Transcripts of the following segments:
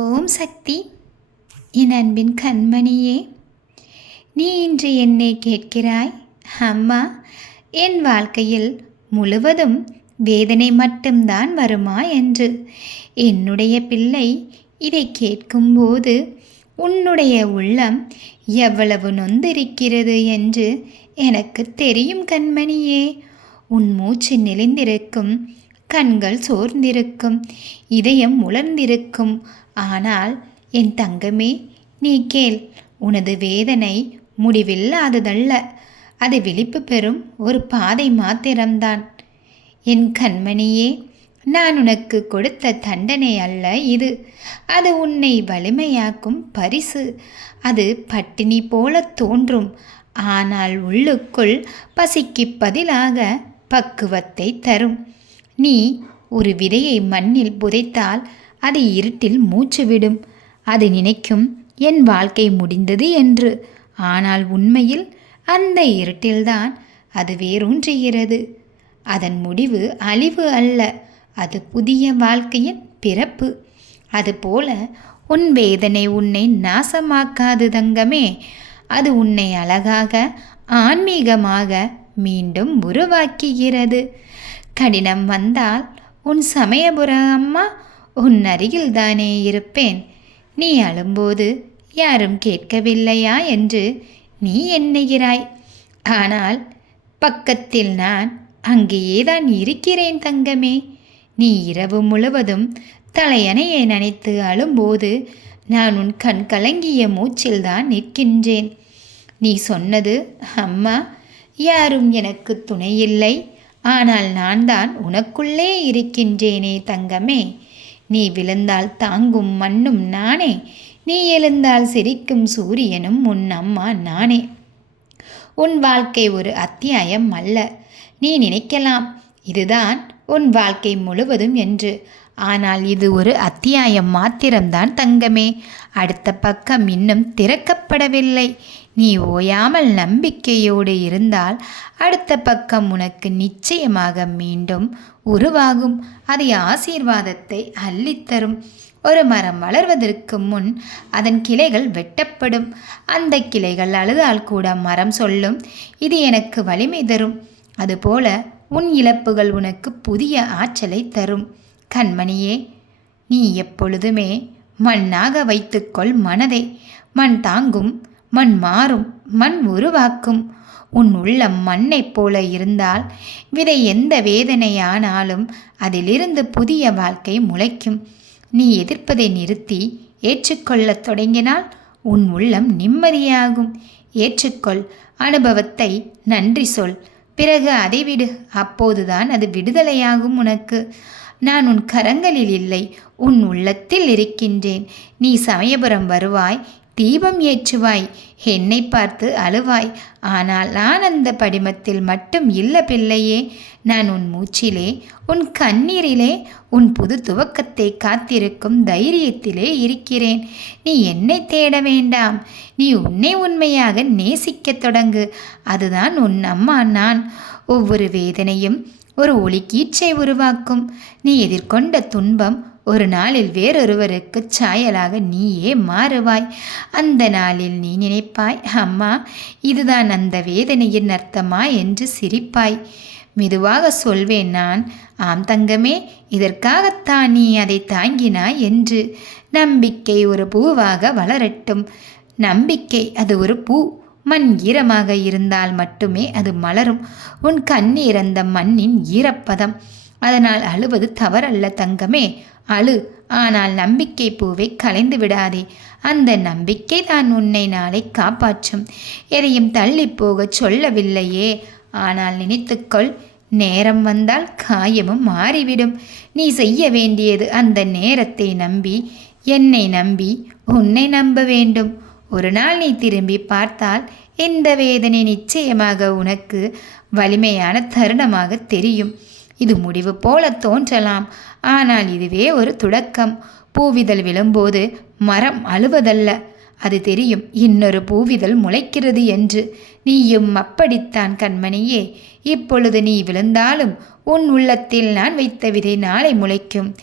ஓம் சக்தி. என் அன்பின் கண்மணியே நீ இன்று என்னை கேட்கிறாய்? அம்மா என் வாழ்க்கையில் முழுவதும் வேதனை மட்டும்தான் வருமா என்று? என்னுடைய பிள்ளை இதை கேட்கும்போது உன்னுடைய உள்ளம் எவ்வளவு நொந்திருக்கிறது என்று எனக்கு தெரியும் கண்மணியே. உன் மூச்சு நெளிந்திருக்கும் கண்கள் சோர்ந்திருக்கும் இதயம் உலர்ந்திருக்கும் ஆனால் என் தங்கமே நீ கேள் உனது வேதனை முடிவில்லாததல்ல. அது விழிப்பு பெறும் ஒரு பாதை மாத்திரம்தான். என் கண்மணியே நான் உனக்கு கொடுத்த தண்டனை அல்ல இது. அது உன்னை வலிமையாக்கும் பரிசு. அது பட்டினி போல தோன்றும். ஆனால் உள்ளுக்குள் பசிக்கு பதிலாக பக்குவத்தை தரும். நீ ஒரு விதையை மண்ணில் புதைத்தால் அது இருட்டில் மூச்சு விடும். அது நினைக்கும் என் வாழ்க்கை முடிந்தது என்று. ஆனால் உண்மையில் அந்த இருட்டில்தான் அது வேரூன்றுகிறது. அதன் முடிவு அழிவு அல்ல. அது புதிய வாழ்க்கையின் பிறப்பு. அதுபோல உன் வேதனை உன்னை நாசமாக்காது தங்கமே. அது உன்னை அழகாக ஆன்மீகமாக மீண்டும் உருவாக்குகிறது. கடினம் வந்தால் உன் சமயபுர அம்மா உன் அருகில் தானே இருப்பேன். நீ அழும்போது யாரும் கேட்கவில்லையா என்று நீ எண்ணுகிறாய். ஆனால் பக்கத்தில் நான் அங்கேயே தான் இருக்கிறேன் தங்கமே. நீ இரவு முழுவதும் தலையணையை நினைத்து அழும்போது நான் உன் கண் கலங்கிய மூச்சில்தான் நிற்கின்றேன். நீ சொன்னது அம்மா யாரும் எனக்கு துணையில்லை. ஆனால் நான் தான் உனக்குள்ளே இருக்கின்றேனே தங்கமே. நீ விழுந்தால் தாங்கும் மண்ணும் நானே. நீ எழுந்தால் சிரிக்கும் சூரியனும் உன் அம்மா நானே. உன் வாழ்க்கை ஒரு அத்தியாயம் அல்ல. நீ நினைக்கலாம் இதுதான் உன் வாழ்க்கை முழுவதும் என்று. ஆனால் இது ஒரு அத்தியாயம் மாத்திரம்தான் தங்கமே. அடுத்த பக்கம் இன்னும் திறக்கப்படவில்லை. நீ ஓயாமல் நம்பிக்கையோடு இருந்தால் அடுத்த பக்கம் உனக்கு நிச்சயமாக மீண்டும் உருவாகும். அது ஆசீர்வாதத்தை அள்ளித்தரும். ஒரு மரம் வளர்வதற்கு முன் அதன் கிளைகள் வெட்டப்படும். அந்த கிளைகள் அழுதால் கூட மரம் சொல்லும் இது எனக்கு வலிமை தரும். அதுபோல உன் இழப்புகள் உனக்கு புதிய ஆற்றலை தரும். கண்மணியே நீ எப்பொழுதுமே மண்ணாக வைத்துக்கொள் மனதை. மண் தாங்கும் மண் மாறும் மண் உருவாக்கும். உன் உள்ளம் மண்ணைப் போல இருந்தால் விதை எந்த வேதனையானாலும் அதிலிருந்து புதிய வாழ்க்கை முளைக்கும். நீ எதிர்ப்பதை நிறுத்தி ஏற்றுக்கொள்ளத் தொடங்கினால் உன் உள்ளம் நிம்மதியாகும். ஏற்றுக்கொள் அனுபவத்தை நன்றி சொல். பிறகு அதை விடு அப்போதுதான் அது விடுதலையாகும் உனக்கு. நான் உன் கரங்களில் இல்லை உன் உள்ளத்தில் இருக்கின்றேன். நீ சமயபுரம் வருவாய் தீபம் ஏற்றுவாய் என்னை பார்த்து அழுவாய். ஆனால் நான் அந்த படிமத்தில் மட்டும் இல்ல பிள்ளையே நான் உன் மூச்சிலே உன் கண்ணீரிலே உன் புது துவக்கத்தை காத்திருக்கும் தைரியத்திலே இருக்கிறேன். நீ என்னை தேட வேண்டாம். நீ உன்னை உண்மையாக நேசிக்கத் தொடங்கு. அதுதான் உன் அம்மா நான். ஒவ்வொரு வேதனையும் ஒரு ஒளிக்கீச்சை உருவாக்கும். நீ எதிர்கொண்ட துன்பம் ஒரு நாளில் வேறொருவருக்கு சாயலாக நீயே மாறுவாய். அந்த நாளில் நீ நினைப்பாய் அம்மா இதுதான் அந்த வேதனையின் அர்த்தமா என்று சிரிப்பாய். மெதுவாக சொல்வேன் நான் ஆம் தங்கமே இதற்காகத்தான் நீ அதை தாங்கினாய் என்று. நம்பிக்கை ஒரு பூவாக வளரட்டும். நம்பிக்கை அது ஒரு பூ. மண் ஈரமாக இருந்தால் மட்டுமே அது மலரும். உன் கண்ணீர் அந்த மண்ணின் ஈரப்பதம். அதனால் அழுவது தவறல்ல தங்கமே. அழு ஆனால் நம்பிக்கை பூவை கலைந்து விடாதே. அந்த நம்பிக்கை தான் உன்னை நாளை காப்பாற்றும். எதையும் தள்ளி போக சொல்லவில்லையே. ஆனால் நினைத்துக்கொள் நேரம் வந்தால் காயமும் மாறிவிடும். நீ செய்ய வேண்டியது அந்த நேரத்தை நம்பி என்னை நம்பி உன்னை நம்ப வேண்டும். ஒரு நாள் நீ திரும்பி பார்த்தால் இந்த வேதனை நிச்சயமாக உனக்கு வலிமையான தருணமாக தெரியும். இது முடிவு போல தோன்றலாம். ஆனால் இதுவே ஒரு தொடக்கம். பூவிதழ் விழும்போது மரம் அழுவதல்ல. அது தெரியும் இன்னொரு பூவிதழ் முளைக்கிறது என்று. நீயும் அப்படித்தான் கண்மணியே. இப்பொழுது நீ விழுந்தாலும் உன் உள்ளத்தில் நான் வைத்த விதை நாளை முளைக்கும்.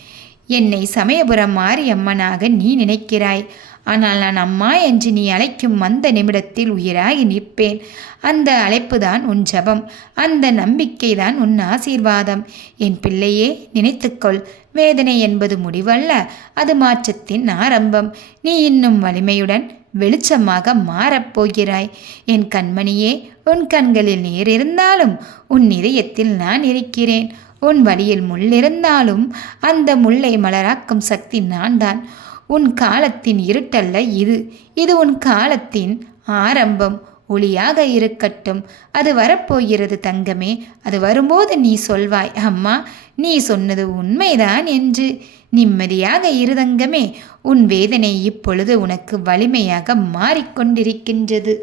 என்னை சமயபுரம் மாரியம்மனாக நீ நினைக்கிறாய். ஆனால் நான் அம்மா என்று நீ அழைக்கும் அந்த நிமிடத்தில் உயிராகி நிற்பேன். அந்த அழைப்புதான் உன் ஜபம். அந்த நம்பிக்கைதான் உன் ஆசீர்வாதம். என் பிள்ளையே நினைத்துக்கொள். வேதனை என்பது முடிவல்ல. அது மாற்றத்தின் ஆரம்பம். நீ இன்னும் வலிமையுடன் வெளிச்சமாக மாறப்போகிறாய் என் கண்மணியே உன் கண்களில் நீர் இருந்தாலும் உன் இதயத்தில் நான் இருக்கிறேன். உன் வழியில் முள் இருந்தாலும் அந்த முல்லை மலராக்கும் சக்தி நான் தான் உன் காலத்தின் இருட்டல்ல இது. இது உன் காலத்தின் ஆரம்பம். ஒளியாக இருக்கட்டும். அது வரப்போகிறது தங்கமே. அது வரும்போது நீ சொல்வாய் அம்மா நீ சொன்னது உண்மைதான் என்று. நிம்மதியாக இருதங்கமே உன் வேதனை இப்பொழுது உனக்கு வலிமையாக மாறிக்கொண்டிருக்கின்றது.